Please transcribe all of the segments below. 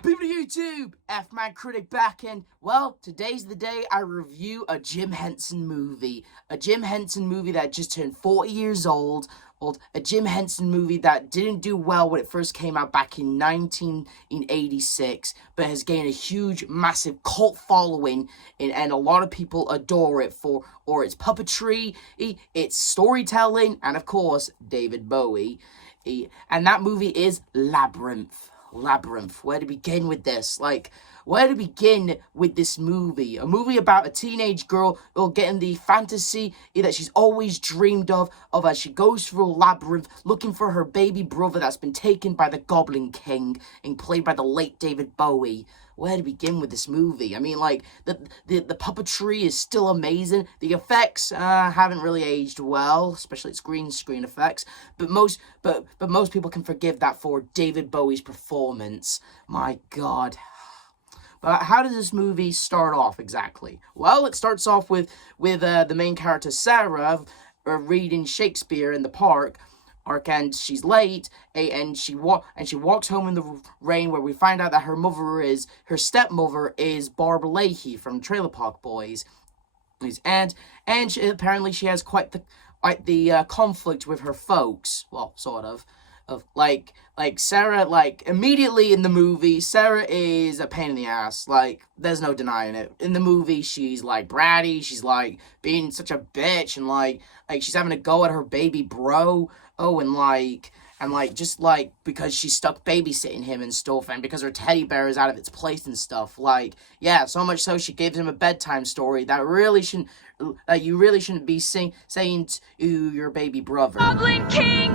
up, people of YouTube? F-Man Critic back, and, well, today's the day I review a Jim Henson movie. A Jim Henson movie that just turned 40 years old. A Jim Henson movie that didn't do well when it first came out back in 1986, but has gained a huge, massive cult following, and a lot of people adore it for its puppetry, its storytelling, and, of course, David Bowie. And that movie is Labyrinth. Where to begin with this? Where to begin with this movie? A movie about a teenage girl getting the fantasy that she's always dreamed of as she goes through a labyrinth looking for her baby brother that's been taken by the Goblin King and played by the late David Bowie. Where to begin with this movie? I mean, the puppetry is still amazing. The effects haven't really aged well, especially its green screen effects. But most people can forgive that for David Bowie's performance. My God. But how does this movie start off exactly? Well, it starts off with the main character Sarah reading Shakespeare in the park. And she's late, and she walks home in the rain, where we find out that her stepmother is Barbara Leahy from Trailer Park Boys, and apparently she has quite the conflict with her folks. Well, sort of Sarah, immediately in the movie, Sarah is a pain in the ass. There's no denying it. In the movie, she's bratty, she's being such a bitch, and she's having a go at her baby bro. Because she's stuck babysitting him and stuff, and because her teddy bear is out of its place and stuff. Yeah, so much so she gives him a bedtime story that you really shouldn't be saying to your baby brother. Goblin King,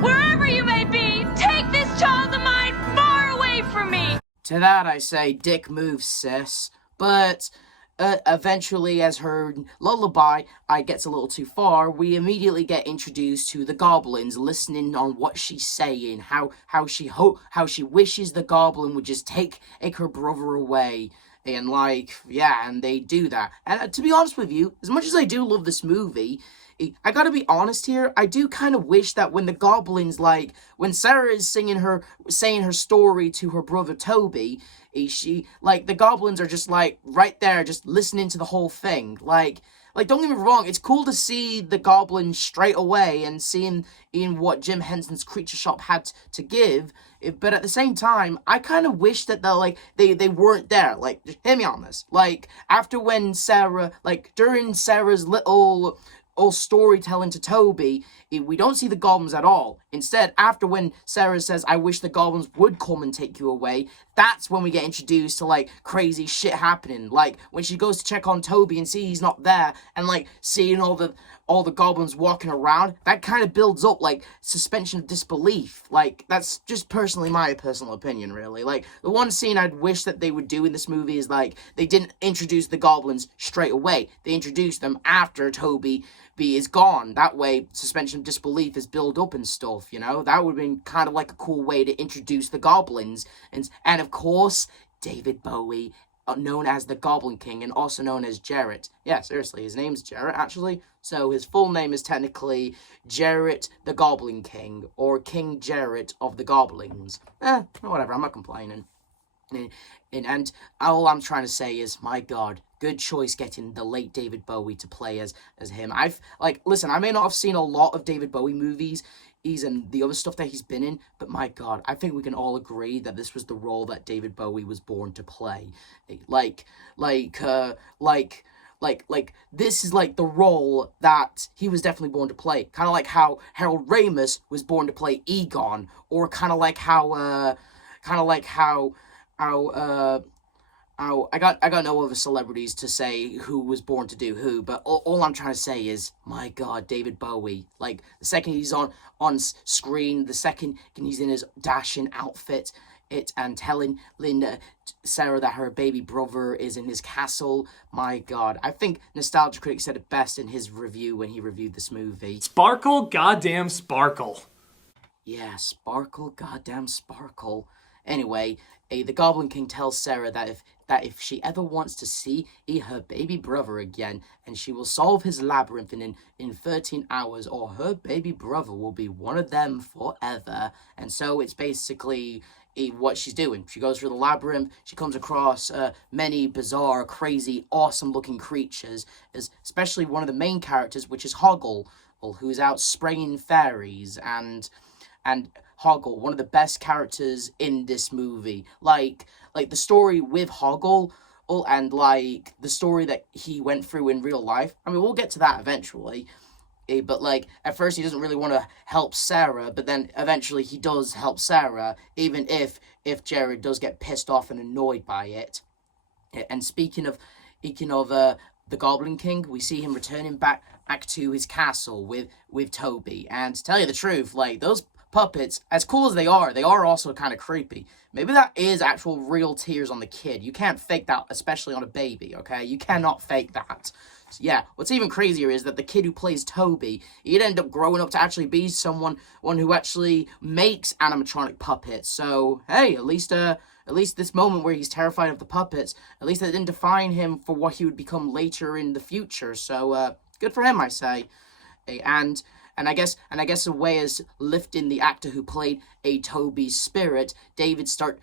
wherever you may be, take this child of mine far away from me. To that I say, dick move, sis. But eventually, as her lullaby gets a little too far, we immediately get introduced to the goblins, listening on what she's saying, how she wishes the goblin would just take her brother away. And and they do that. And to be honest with you, as much as I do love this movie, I gotta be honest here, I do kind of wish that when the goblins, when Sarah is saying her story to her brother Toby, the goblins are just, right there, just listening to the whole thing. Don't get me wrong, it's cool to see the goblins straight away and seeing what Jim Henson's Creature Shop had to give, but at the same time, I kind of wish that they weren't there. Just hear me on this. After when Sarah, during Sarah's little storytelling to Toby, we don't see the goblins at all. Instead, after when Sarah says, "I wish the goblins would come and take you away," that's when we get introduced to crazy shit happening. When she goes to check on Toby and see he's not there, and seeing all the goblins walking around, that kind of builds up suspension of disbelief. That's just my personal opinion, really. The one scene I'd wish that they would do in this movie is they didn't introduce the goblins straight away. They introduced them after Toby is gone. That way, suspension of disbelief is built up and stuff, you know? That would have been kind of a cool way to introduce the goblins. And of course, David Bowie, known as the Goblin King and also known as Jarrett. Yeah, seriously, his name's Jarrett, actually. So his full name is technically Jarrett the Goblin King, or King Jarrett of the Goblins. Whatever, I'm not complaining. And all I'm trying to say is, my God, good choice getting the late David Bowie to play as him. Listen, I may not have seen a lot of David Bowie movies and the other stuff that he's been in, but my God, I think we can all agree that this was the role that David Bowie was born to play. This is the role that he was definitely born to play. Kind of like how Harold Ramis was born to play Egon, or I got no other celebrities to say who was born to do who, but all I'm trying to say is, my God, David Bowie. The second he's on screen, the second he's in his dashing outfit, and telling Sarah that her baby brother is in his castle. My God, I think Nostalgia Critic said it best in his review when he reviewed this movie. Sparkle, goddamn sparkle. Yeah, sparkle, goddamn sparkle. Anyway, the Goblin King tells Sarah that if she ever wants to see her baby brother again, and she will solve his labyrinth in 13 hours, or her baby brother will be one of them forever. And so it's basically what she's doing. She goes through the labyrinth, she comes across many bizarre, crazy, awesome-looking creatures, especially one of the main characters, which is Hoggle, who's out spraying fairies, and Hoggle, one of the best characters in this movie. Like the story with Hoggle, and like the story that he went through in real life. I mean, we'll get to that eventually. But like at first he doesn't really want to help Sarah, but then eventually he does help Sarah, even if Jared does get pissed off and annoyed by it. And speaking of the Goblin King, we see him returning back to his castle with Toby. And to tell you the truth, like those puppets, as cool as they are also kind of creepy. Maybe that is actual real tears on the kid. You can't fake that, especially on a baby, okay? You cannot fake that. So, yeah, what's even crazier is that the kid who plays Toby, he'd end up growing up to actually be one who actually makes animatronic puppets. So, hey, at least this moment where he's terrified of the puppets, at least that didn't define him for what he would become later in the future. So, good for him, I say. And I guess a way is lifting the actor who played Toby's spirit. David starts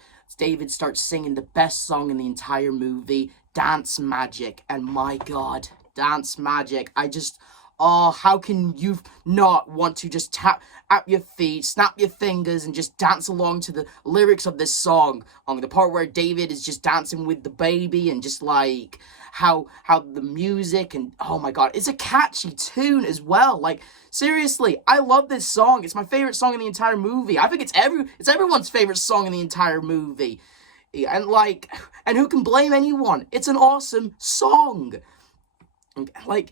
singing the best song in the entire movie, Dance Magic. And my God, Dance Magic. How can you not want to just tap at your feet, snap your fingers, and just dance along to the lyrics of this song? On the part where David is just dancing with the baby, and just like how the music, and oh my God, it's a catchy tune as well. Like seriously, I love this song. It's my favorite song in the entire movie. I think it's everyone's favorite song in the entire movie. And who can blame anyone? It's an awesome song. Like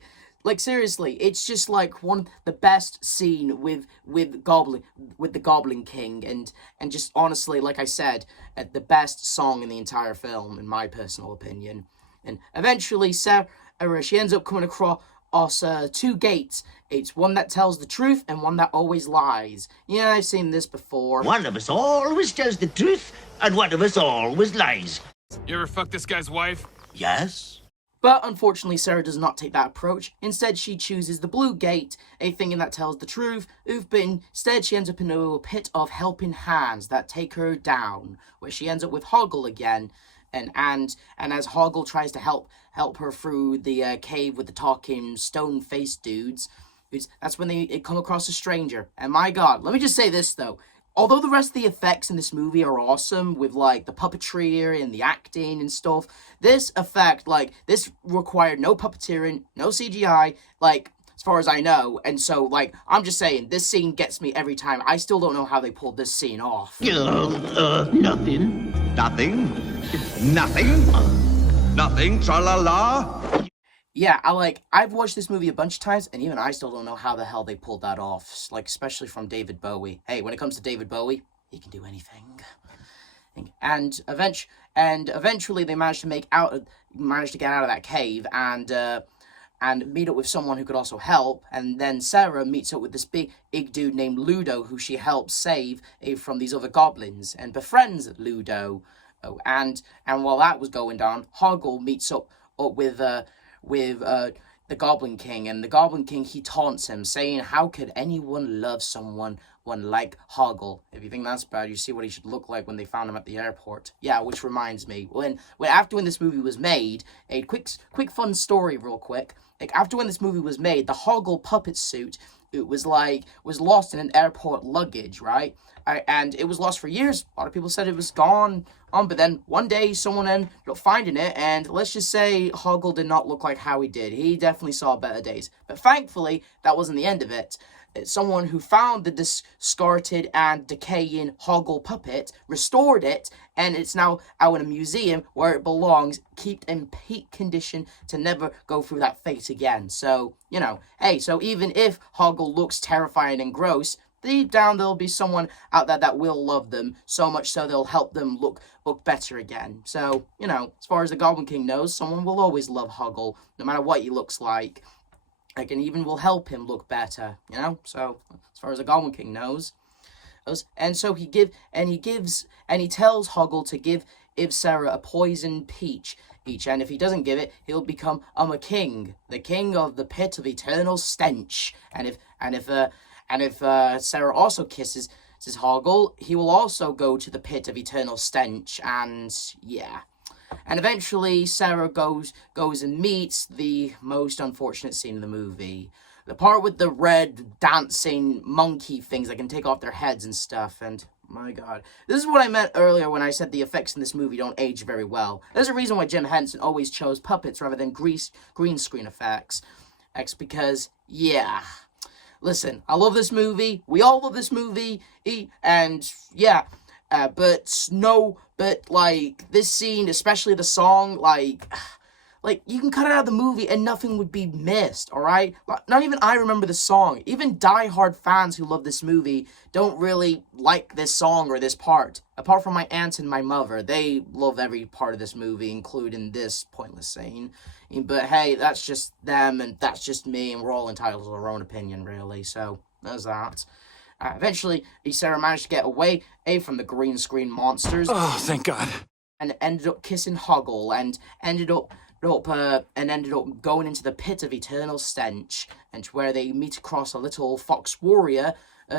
seriously, it's just like one of the best scene with the Goblin King, and just honestly, like I said, the best song in the entire film, in my personal opinion. And eventually, Sarah, she ends up coming across two gates. It's one that tells the truth and one that always lies. Yeah, I've seen this before. One of us always tells the truth, and one of us always lies. You ever fuck this guy's wife? Yes. But unfortunately, Sarah does not take that approach. Instead, she chooses the blue gate, a thing that tells the truth. But instead, she ends up in a little pit of helping hands that take her down, where she ends up with Hoggle again. And as Hoggle tries to help her through the cave with the talking stone-faced dudes, that's when they come across a stranger. And my God, let me just say this though. Although the rest of the effects in this movie are awesome, with like the puppeteer and the acting and stuff, this effect, like, this required no puppeteering, no CGI, like, as far as I know. And so, like, I'm just saying, this scene gets me every time. I still don't know how they pulled this scene off. Nothing. Nothing, tra-la-la. Yeah, I've watched this movie a bunch of times, and even I still don't know how the hell they pulled that off. Like, especially from David Bowie. Hey, when it comes to David Bowie, he can do anything. And eventually they managed to get out of that cave and meet up with someone who could also help. And then Sarah meets up with this big dude named Ludo, who she helps save from these other goblins, and befriends Ludo. Oh, and while that was going on, Hoggle meets up with the Goblin King, and the Goblin King, he taunts him, saying, how could anyone love someone like Hoggle? If you think that's bad, you see what he should look like when they found him at the airport. Yeah, which reminds me, when this movie was made, a quick fun story real quick. Like, after when this movie was made, the Hoggle puppet suit, it was lost in an airport luggage, right? And it was lost for years. A lot of people said it was gone. But then one day someone ended up finding it, and let's just say Hoggle did not look like how he did. He definitely saw better days. But thankfully, that wasn't the end of it. Someone who found the discarded and decaying Hoggle puppet restored it, and it's now out in a museum where it belongs, kept in peak condition to never go through that fate again. So, hey, so even if Hoggle looks terrifying and gross, deep down there'll be someone out there that will love them, so much so they'll help them look better again. So, as far as the Goblin King knows, someone will always love Hoggle, no matter what he looks like. And even will help him look better, So, as far as the Goblin King knows. And so he tells Hoggle to give Sarah a poison peach each, and if he doesn't give it, he'll become a king, the king of the pit of eternal stench. And if Sarah also kisses Hoggle, he will also go to the pit of eternal stench. And yeah. And eventually Sarah goes and meets the most unfortunate scene in the movie. The part with the red dancing monkey things that can take off their heads and stuff. And my god. This is what I meant earlier when I said the effects in this movie don't age very well. There's a reason why Jim Henson always chose puppets rather than green screen effects. Because, yeah. Listen, I love this movie. We all love this movie. And, yeah. But like, this scene, especially the song, like, you can cut it out of the movie and nothing would be missed, alright? Not even I remember the song. Even die-hard fans who love this movie don't really like this song or this part. Apart from my aunt and my mother, they love every part of this movie, including this pointless scene. But hey, that's just them and that's just me, and we're all entitled to our own opinion, really. So, there's that. Eventually, Sarah managed to get away from the green screen monsters. Oh, thank God. And ended up kissing Hoggle and ended up going into the pit of eternal stench, and where they meet across a little fox warrior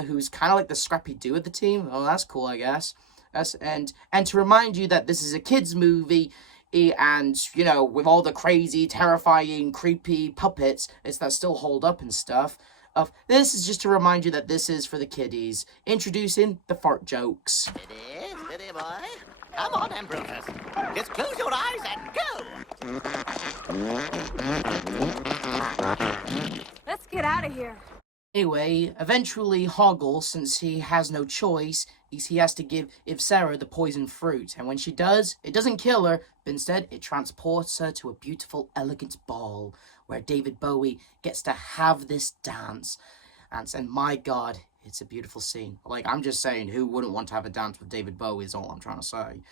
who's kind of like the Scrappy-Doo of the team. Oh, that's cool, I guess. And to remind you that this is a kids' movie, and, you know, with all the crazy, terrifying, creepy puppets that still hold up and stuff, this is just to remind you that this is for the kiddies. Introducing the fart jokes. Steady, boy. Come on, Ambrosius. Just close your eyes and go. Let's get out of here. Anyway, eventually Hoggle, since he has no choice, he has to give Sarah the poison fruit. And when she does, it doesn't kill her, but instead it transports her to a beautiful, elegant ball where David Bowie gets to have this dance. And my god, it's a beautiful scene. Like, I'm just saying, who wouldn't want to have a dance with David Bowie is all I'm trying to say.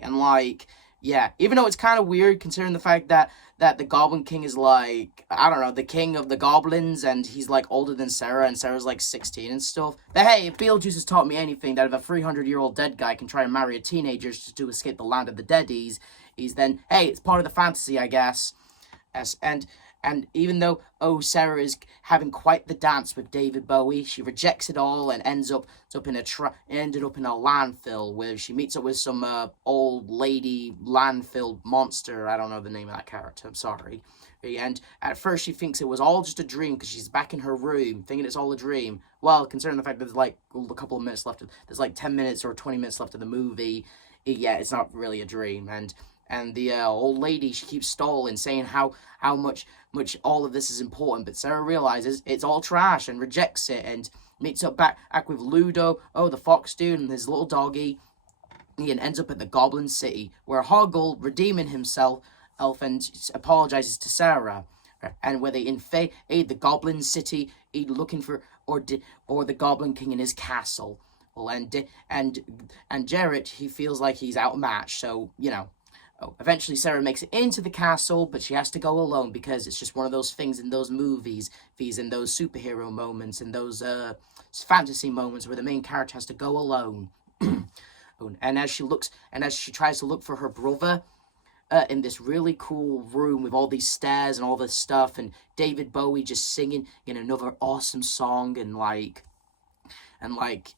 And like, yeah, even though it's kind of weird considering the fact that the Goblin King is like, I don't know, the king of the goblins, and he's like older than Sarah, and Sarah's like 16 and stuff. But hey, if Beetlejuice has taught me anything, that if a 300-year-old dead guy can try and marry a teenager to escape the land of the deadies, then, hey, it's part of the fantasy, I guess. And even though, Sarah is having quite the dance with David Bowie, she rejects it all and ended up in a landfill where she meets up with some old lady landfill monster. I don't know the name of that character, I'm sorry. And at first she thinks it was all just a dream because she's back in her room thinking it's all a dream. Well, considering the fact that there's like a couple of minutes left, there's like 10 minutes or 20 minutes left of the movie, yeah, it's not really a dream. And the old lady, she keeps stalling, saying how much all of this is important, but Sarah realizes it's all trash and rejects it, and meets up back with Ludo, the fox dude, and his little doggy, and ends up at the Goblin City, where Hoggle, redeeming himself, and apologizes to Sarah, and where they invade the Goblin City, looking for or the Goblin King in his castle. Well, and Jarrett, he feels like he's outmatched, so you know. Eventually Sarah makes it into the castle, but she has to go alone because it's just one of those things in those movies, in those superhero moments, in those fantasy moments where the main character has to go alone. And as she tries to look for her brother in this really cool room with all these stairs and all this stuff, and David Bowie just singing in another awesome song, and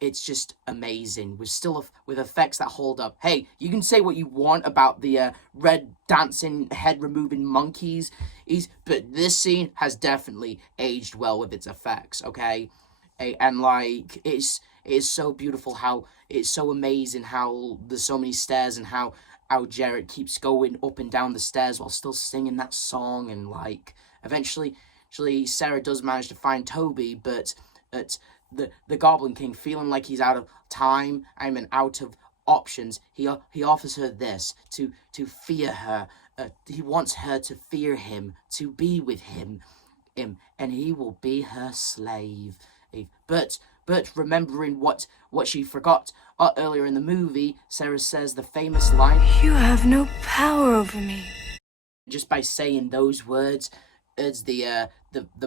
it's just amazing with effects that hold up. Hey, you can say what you want about the red dancing head removing monkeys, but this scene has definitely aged well with its effects. Okay, and like it's so beautiful, how it's so amazing how there's so many stairs, and how Jarrett keeps going up and down the stairs while still singing that song, and like eventually Sarah does manage to find Toby, but the Goblin King, feeling like he's out of time and out of options, he offers her this to fear her. He wants her to fear him, to be with him, and he will be her slave. But remembering what she forgot earlier in the movie, Sarah says the famous line, "You have no power over me." Just by saying those words, as the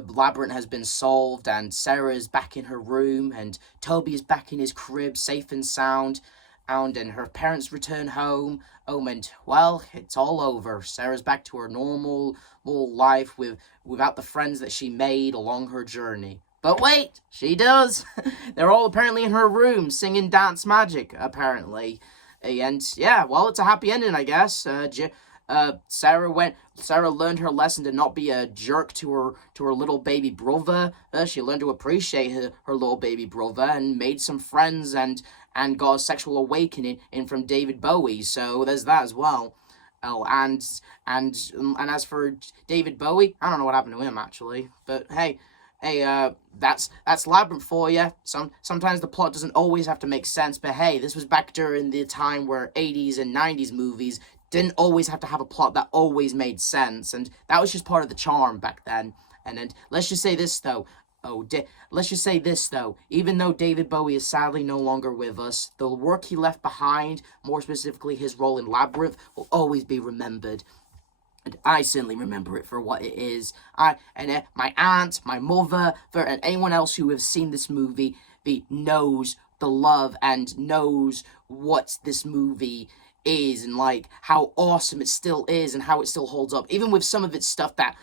labyrinth has been solved, and Sarah is back in her room, and Toby is back in his crib, safe and sound, and her parents return home. And well, it's all over. Sarah's back to her normal life without the friends that she made along her journey. But wait, she does. They're all apparently in her room singing Dance Magic, apparently. And yeah, well, it's a happy ending, I guess. Sarah learned her lesson to not be a jerk to her little baby brother. She learned to appreciate her little baby brother, and made some friends, and got a sexual awakening in from David Bowie. So there's that as well. Oh, and as for David Bowie, I don't know what happened to him actually. But hey, that's Labyrinth for you. Sometimes the plot doesn't always have to make sense, but hey, this was back during the time where 80s and 90s movies didn't always have to have a plot that always made sense, and that was just part of the charm back then. And let's just say this though. Even though David Bowie is sadly no longer with us, the work he left behind, more specifically his role in Labyrinth, will always be remembered. And I certainly remember it for what it is. My aunt, my mother, and anyone else who has seen this movie knows the love and knows what this movie is, and like how awesome it still is, and how it still holds up, even with some of its stuff that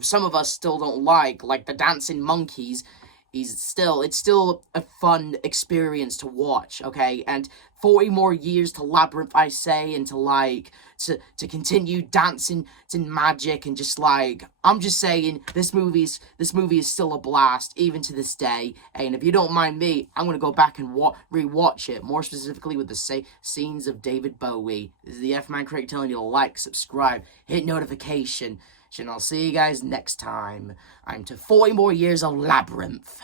some of us still don't like the dancing monkeys. It's still a fun experience to watch, okay? And 40 more years to Labyrinth, I say, and to continue dancing to magic, and just I'm just saying, this movie is still a blast, even to this day. And if you don't mind me, I'm gonna go back and rewatch it, more specifically with the scenes of David Bowie. This is the F-Man Critic telling you to like, subscribe, hit notification. And I'll see you guys next time. I'm to 40 more years of Labyrinth.